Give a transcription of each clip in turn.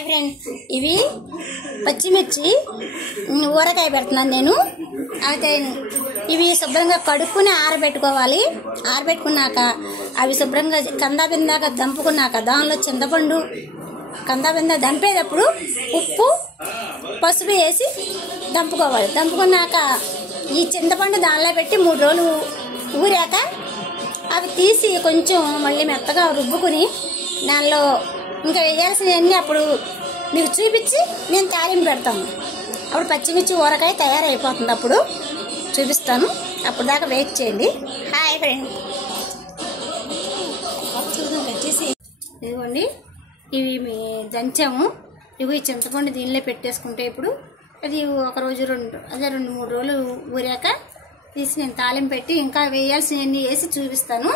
Hi friends, ఇవి పచ్చిమిర్చి ఊరకాయ పెడుతున్నాను నేను. అయితే ఇవి శుభ్రంగా కడుక్కుని ఆరబెట్టుకోవాలి. ఆరబెట్టుకున్నాక అవి శుభ్రంగా కందాబిందాక దంపుకున్నాక దానిలో చింతపండు కందాబిందా దంపేటప్పుడు ఉప్పు పసుపు వేసి దంపుకోవాలి. దంపుకున్నాక ఈ చింతపండు దానిలో పెట్టి 3 రోజులు ఊరాక అవి తీసి కొంచెం మళ్ళీ మెత్తగా రుబ్బుకుని దానిలో ఇంకా వేయాల్సినవన్నీ అప్పుడు మీకు చూపించి నేను తాలింపు పెడతాను. అప్పుడు పచ్చిమిర్చి ఊరకాయ తయారైపోతుంది. అప్పుడు చూపిస్తాను. అప్పుడు దాకా వెయిట్ చేయండి. హాయ్ ఫ్రెండ్, వచ్చేసి ఇదిగోండి ఇవి దంచాము. ఇవి చింతపండు దీనిలో పెట్టేసుకుంటే ఇప్పుడు అది ఒక రోజు 2-3 రోజులు ఊరాక తీసి నేను తాలింపు పెట్టి ఇంకా వేయాల్సినవన్నీ వేసి చూపిస్తాను.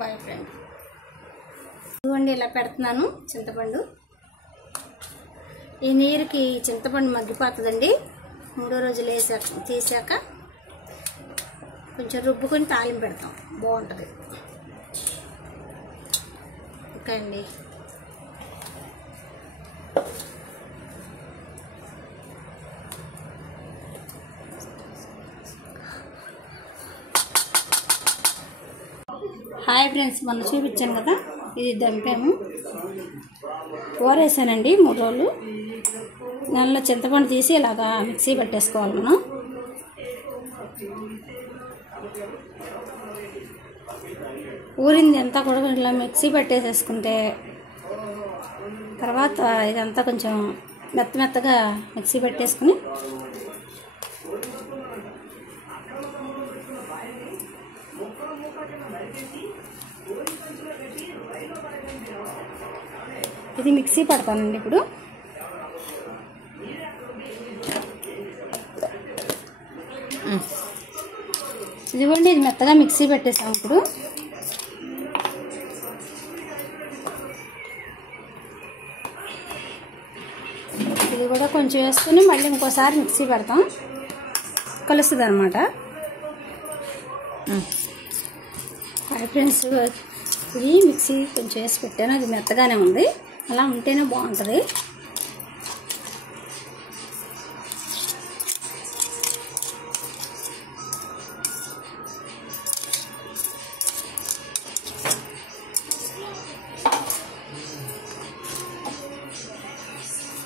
Boy friend. ఇదిగోండి ఇలా పెడుతున్నాను చింతపండు. ఈ నీరుకి చింతపండు మగ్గిపోతుందండి. 3వ రోజులు తీసాక కొంచెం రుబ్బుకొని తాలింపు పెడతాం, బాగుంటుంది. ఓకే అండి. హాయ్ ఫ్రెండ్స్, మనం చూపించాను కదా, ఇది దంపాము, ఊరేసానండి 3 రోజులు. దానిలో చింతపండు తీసి ఇలాగా మిక్సీ పట్టేసుకోవాలి మనం. ఊరింది అంతా కూడా ఇలా మిక్సీ పట్టేసేసుకుంటే తర్వాత ఇదంతా కొంచెం మెత్తగా మిక్సీ పెట్టేసుకుని ఇది మిక్సీ పడతానండి ఇప్పుడు. ఇదిగోండి ఇది మెత్తగా మిక్సీ పెట్టేసాం. ఇప్పుడు ఇది కూడా కొంచెం వేసుకుని మళ్ళీ ఇంకోసారి మిక్సీ పెడతాం, కలుస్తుంది అనమాట. హాయ్ ఫ్రెండ్స్, ఇది మిక్సీ కొంచెం వేసి పెట్టాను. అది మెత్తగానే ఉంది, అలా ఉంటేనే బాగుంటుంది.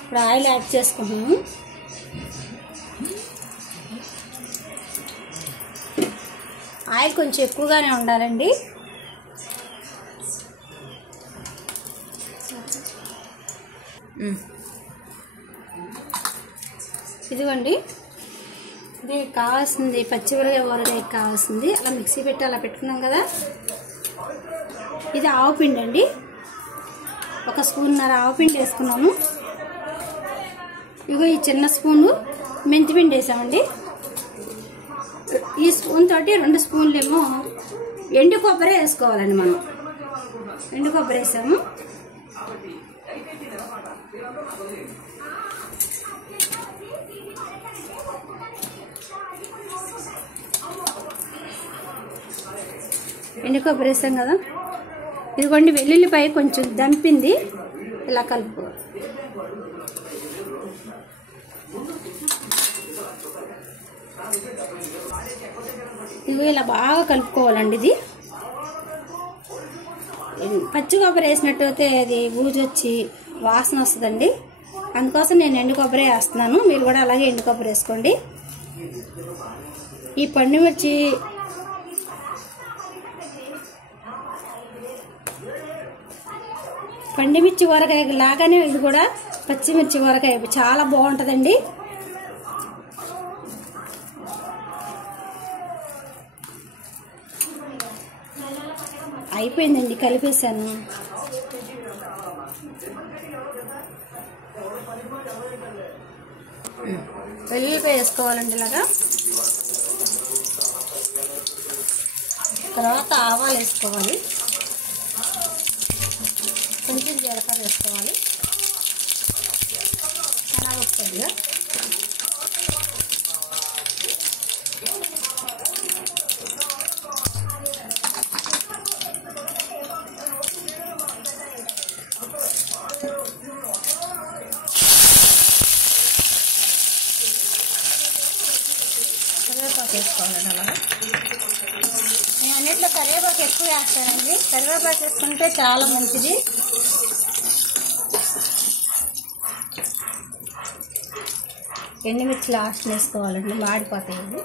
ఇప్పుడు ఆయిల్ యాడ్ చేసుకుంటున్నాము. ఆయిల్ కొంచెం ఎక్కువగానే ఉండాలండి. ఇదిగోండి ఇది కావాల్సింది పచ్చిమిరపకాయ కావాల్సింది. అలా మిక్సీ పెట్టి అలా పెట్టుకున్నాం కదా. ఇది ఆవుపిండి అండి, 1 స్పూన్నర ఆవుపిండి వేసుకున్నాము. ఇగో ఈ చిన్న స్పూను మెంతిపిండి వేసామండి. ఈ స్పూన్ తోటి 2 స్పూన్లు ఏమో ఎండు కొబ్బరి వేసుకోవాలండి. మనం ఎండు కొబ్బరి వేసాము. ఎండు కొబ్బరి వేసాం కదా. ఇదిగోండి వెల్లుల్లిపాయ కొంచెం దంపింది, ఇలా కలుపు. ఇవి ఇలా బాగా కలుపుకోవాలండి. ఇది పచ్చి కొబ్బరి వేసినట్టు అయితే అది ఊజొచ్చి వాసన వస్తుందండి. అందుకోసం నేను ఎండు కొబ్బరి వేస్తున్నాను. మీరు కూడా అలాగే ఎండు కొబ్బరి వేసుకోండి. ఈ పండుమిర్చి ఊరకాయ లాగానే ఇది కూడా పచ్చిమిర్చి ఊరకాయ చాలా బాగుంటుందండి. అయిపోయిందండి, కలిపేసాను. వెల్లుల్లిపాయ వేసుకోవాలండి ఇలాగా. తర్వాత ఆవాలు వేసుకోవాలి, కొంచెం జీలకర్ర వేసుకోవాలి, శనగపప్పు. చేసుకోవాలండి. అలాగా నేను అన్నింటిలో కరివేపాకు ఎక్కువ వేస్తానండి. కరివేపాకు వేసుకుంటే చాలా మంచిది. ఎండుమిర్చి లాస్ట్ వేసుకోవాలండి, మాడిపోతాయండి.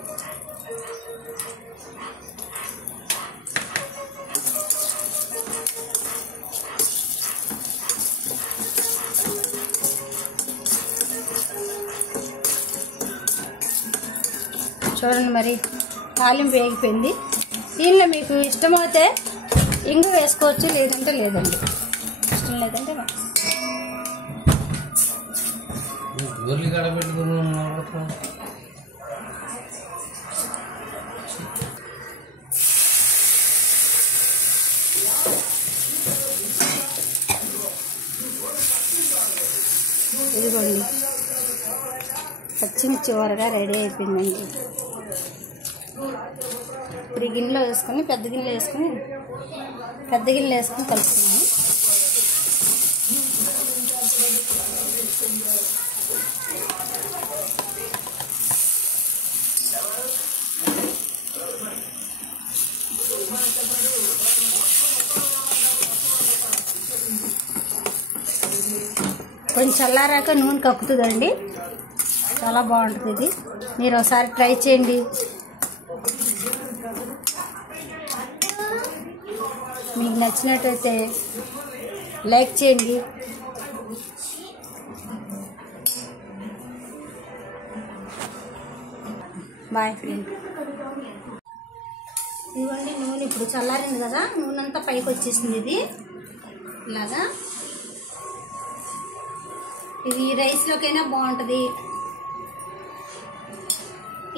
చూడండి, మరి తాలింపు వేగిపోయింది. దీనిలో మీకు ఇష్టమైతే ఇంగు వేసుకోవచ్చు, లేదంటే లేదండి. ఇష్టం లేదంటే ఇదిగోండి, పచ్చిమిర్చి ఊరగా రెడీ అయిపోయిందండి. ఇప్పుడు ఈ గిన్నెలో వేసుకొని పెద్ద గిన్నెలో వేసుకొని కలుపుతున్నాను. కొంచెం చల్లారాక నూనె కక్కుతుందండి, చాలా బాగుంటుంది. ఇది మీరు ఒకసారి ట్రై చేయండి. మీకు నచ్చినట్టయితే లైక్ చేయండి. Boy friend. ఇదిగోండి, నూనె ఇప్పుడు చల్లారింది కదా, నూనె అంతా పైకి వచ్చేసింది. ఇది ఇలాగా ఇది రైస్లోకైనా బాగుంటుంది,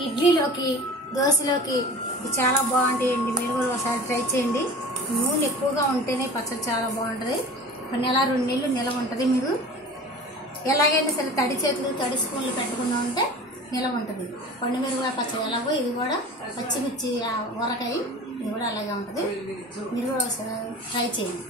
ఇడ్లీలోకి, దోశలోకి చాలా బాగుంటాయండి. మీరు కూడా ఒకసారి ట్రై చేయండి. నూనె ఎక్కువగా ఉంటేనే పచ్చడి చాలా బాగుంటుంది. ఒక నెల 2 నెలలు నిలవ ఉంటుంది. మీరు ఎలాగైనా సరే తడి చేతులు, తడి స్పూన్లు పెట్టకుండా ఉంటే నిలవ ఉంటుంది. పండుమిరపకాయ పచ్చడి ఎలాగో ఇది కూడా పచ్చిమిర్చి ఊరకాయ ఇది కూడా అలాగే ఉంటుంది. మీరు కూడా ఒకసారి ట్రై చేయండి.